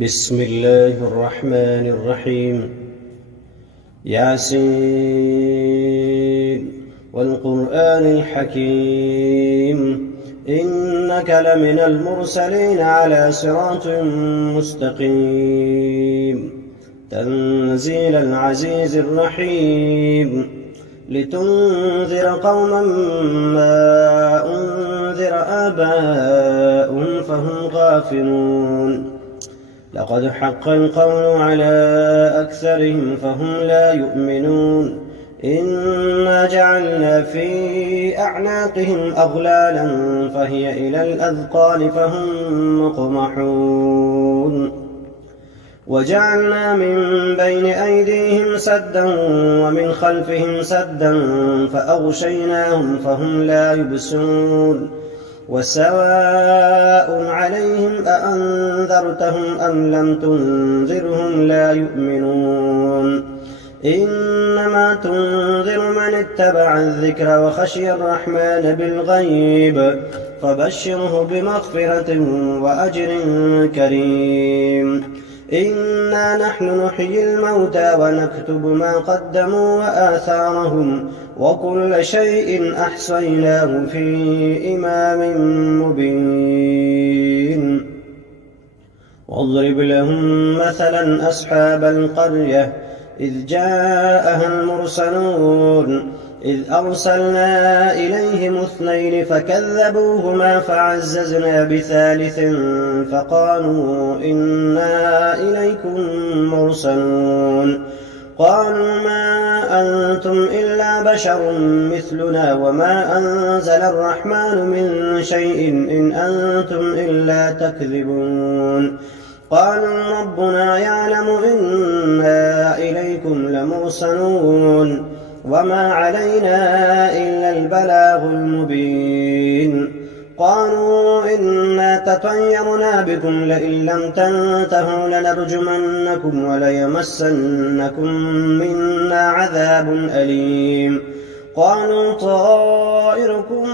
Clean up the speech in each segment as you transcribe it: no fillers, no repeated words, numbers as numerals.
بسم الله الرحمن الرحيم. ياسين والقرآن الحكيم إنك لمن المرسلين على صراط مستقيم تنزيل العزيز الرحيم لتنذر قوما ما أنذر آباؤهم فهم غافلون لقد حق القول على أكثرهم فهم لا يؤمنون إنا جعلنا في أعناقهم أغلالا فهي إلى الأذقان فهم مقمحون وجعلنا من بين أيديهم سدا ومن خلفهم سدا فأغشيناهم فهم لا يبصرون وسواء عليهم أأنذرتهم أم لم تنذرهم لا يؤمنون إنما تنذر من اتبع الذكر وخشي الرحمن بالغيب فبشره بمغفرة وأجر كريم إنا نحن نحيي الموتى ونكتب ما قدموا وآثارهم وكل شيء أحصيناه في إمام مبين واضرب لهم مثلا أصحاب القرية إذ جاءها المرسلون إذ أرسلنا إليهم 2 فكذبوهما فعززنا بثالث فقالوا إنا إليكم مرسلون قالوا ما أنتم إلا بشر مثلنا وما أنزل الرحمن من شيء إن أنتم إلا تكذبون قالوا ربنا يعلم إنا إليكم لمرسلون وما علينا إلا البلاغ المبين قالوا إنا تطيرنا بكم لئن لم تنتهوا لنرجمنكم وليمسنكم منا عذاب أليم قالوا طائركم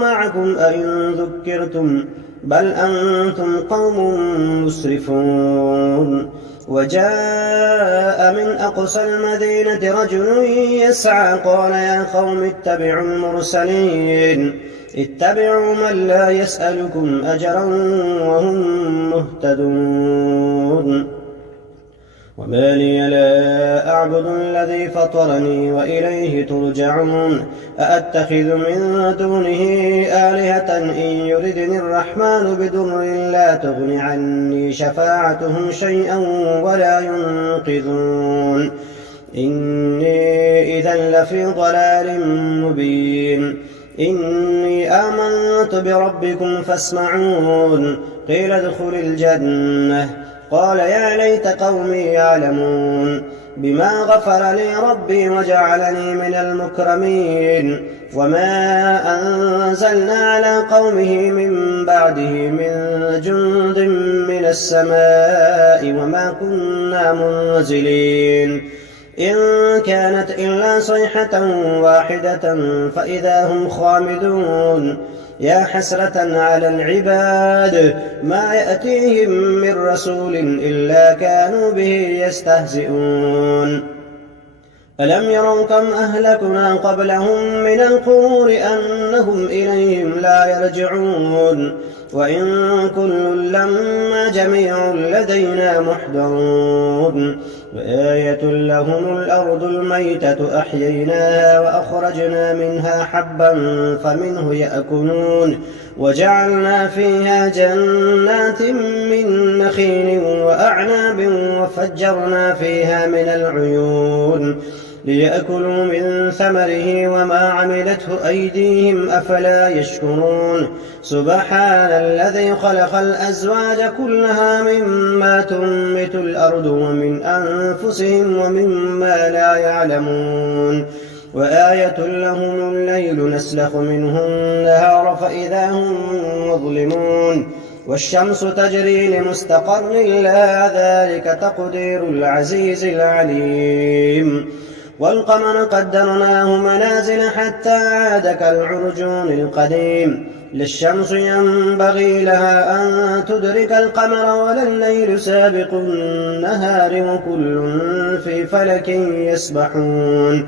معكم أئن ذكرتم بل أنتم قوم مسرفون وجاء من أقصى المدينة رجل يسعى قال يا قوم اتبعوا المرسلين اتبعوا من لا يسألكم أجرا وهم مهتدون وما لي لا أعبد الذي فطرني وإليه ترجعون أأتخذ من دونه آلهة إن يردني الرحمن بضر لا تغن عني شفاعتهم شيئا ولا ينقذون إني إذا لفي ضلال مبين إني آمنت بربكم فاسمعون قيل ادخل الجنة قال يا ليت قومي يعلمون بما غفر لي ربي وجعلني من المكرمين وما أنزلنا على قومه من بعده من جند من السماء وما كنا منزلين إن كانت إلا صيحة واحدة فإذا هم خامدون يا حسرة على العباد ما يأتيهم من رسول إلا كانوا به يستهزئون ألم يروا كم أهلكنا قبلهم من القرون أنهم إليهم لا يرجعون وإن كل لما جميع لدينا محضرون وآية لهم الأرض الميتة أحييناها وأخرجنا منها حبا فمنه يأكلون وجعلنا فيها جنات من نخيل وأعناب وفجرنا فيها من العيون ليأكلوا من ثمره وما عملته أيديهم أفلا يشكرون سبحان الذي خلق الأزواج كلها مما تنبت الأرض ومن أنفسهم ومما لا يعلمون وآية لهم الليل نسلخ منه النهار فإذا هم مظلمون والشمس تجري لمستقر لها ذلك تقدير العزيز العليم والقمر قدرناه منازل حتى عاد كالعرجون القديم لا الشمس ينبغي لها أن تدرك القمر ولا الليل سابق النهار وكل في فلك يسبحون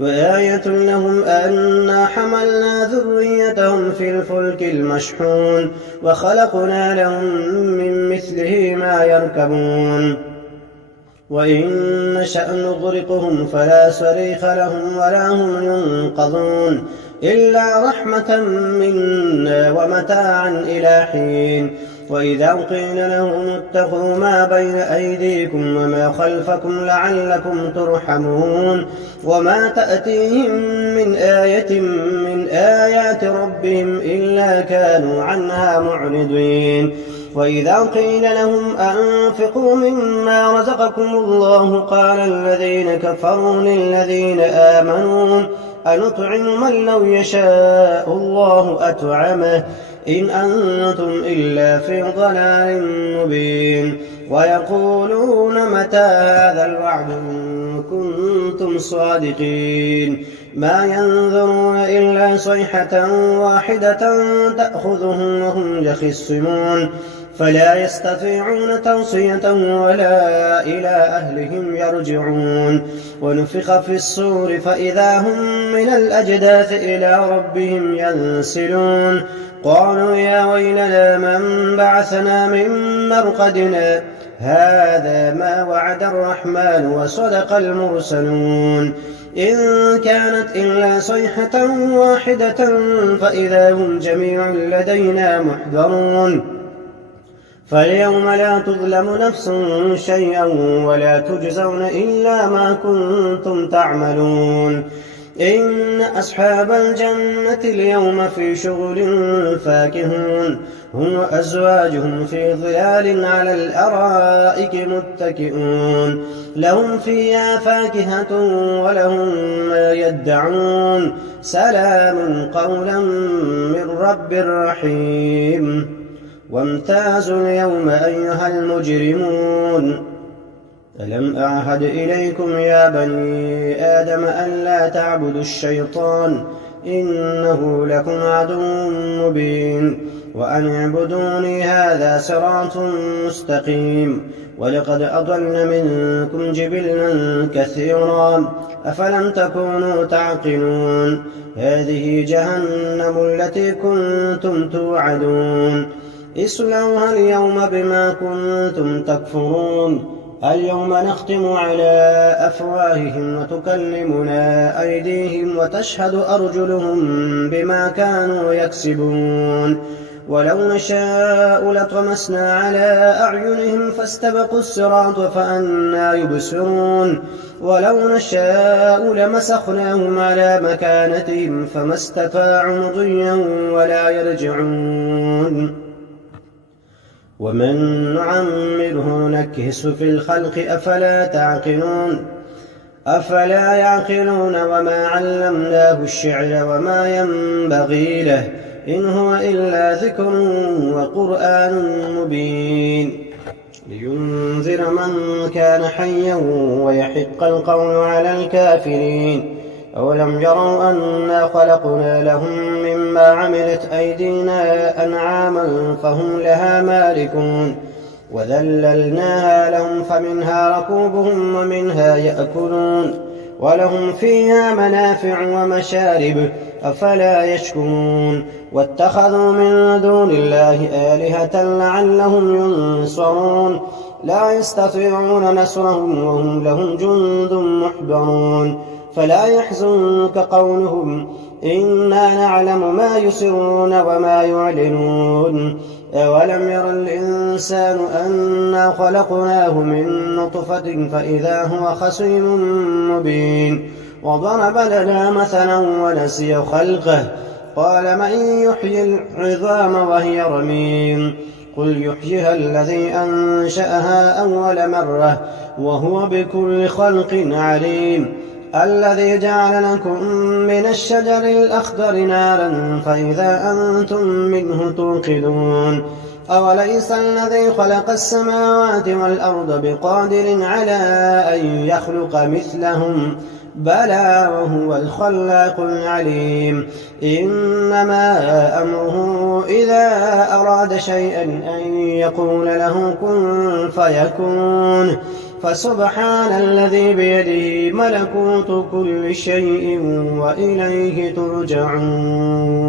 وآية لهم أنا حملنا ذريتهم في الفلك المشحون وخلقنا لهم من مثله ما يركبون وإن نشأ نغرقهم فلا صريخ لهم ولا هم ينقذون إلا رحمة منا ومتاعا إلى حين وإذا قيل لهم اتقوا ما بين أيديكم وما خلفكم لعلكم ترحمون وما تأتيهم من آية من آيات ربهم إلا كانوا عنها معرضين وإذا قيل لهم أنفقوا مما رزقكم الله قال الذين كفروا للذين آمنوا أنطعم من لو يشاء الله أطعمه إن أنتم إلا في ضلال مبين ويقولون متى هذا الوعد إن كنتم صادقين ما ينظرون إلا صيحة واحدة تأخذهم وهم يخصمون فلا يستطيعون توصية ولا إلى أهلهم يرجعون ونفخ في الصور فإذا هم من الأجداث إلى ربهم ينسلون قالوا يا ويلنا من بعثنا من مرقدنا هذا ما وعد الرحمن وصدق المرسلون إن كانت إلا صيحة واحدة فإذا هم جميع لدينا محضرون فاليوم لا تظلم نفس شيئا ولا تجزون إلا ما كنتم تعملون إن أصحاب الجنة اليوم في شغل فاكهون هم وأزواجهم في ظلال على الأرائك متكئون لهم فيها فاكهة ولهم ما يدعون سلام قولا من رب رحيم وامتازوا اليوم أيها المجرمون ألم أعهد إليكم يا بني آدم أن لا تعبدوا الشيطان إنه لكم عدو مبين وأن اعبدوني هذا صراط مستقيم ولقد أضل منكم جبلا كثيرا أفلم تكونوا تعقلون هذه جهنم التي كنتم توعدون اصلوها اليوم بما كنتم تكفرون اليوم نختم على أفواههم وتكلمنا أيديهم وتشهد أرجلهم بما كانوا يكسبون ولو نشاء لطمسنا على أعينهم فاستبقوا الصراط فأنى يبصرون ولو نشاء لمسخناهم على مكانتهم فما استطاعوا مضيا ولا يرجعون ومن نعمره نكهس في الخلق أفلا يعقلون وما علمناه الشعر وما ينبغي له إن هو إلا ذكر وقرآن مبين لينذر من كان حيا ويحق القول على الكافرين أولم يروا أنا خلقنا لهم مما عملت أيدينا أنعاما فهم لها مالكون وذللناها لهم فمنها ركوبهم ومنها يأكلون ولهم فيها منافع ومشارب أفلا يشكرون واتخذوا من دون الله آلهة لعلهم ينصرون لا يستطيعون نصرهم وهم لهم جند محضرون فلا يحزنك قولهم إنا نعلم ما يسرون وما يعلنون أولم ير الإنسان أنا خلقناه من نطفة فإذا هو خصيم مبين وضرب لنا مثلا ونسي خلقه قال من يحيي العظام وهي رميم قل يحييها الذي أنشأها أول مرة وهو بكل خلق عليم الذي جعل لكم من الشجر الأخضر نارا فإذا أنتم منه توقدون أوليس الذي خلق السماوات والأرض بقادر على أن يخلق مثلهم بلى وهو الخلاق العليم إنما أمره إذا أراد شيئا أن يقول له كن فيكون فسبحان الذي بيده ملكوت كل شيء وإليه ترجعون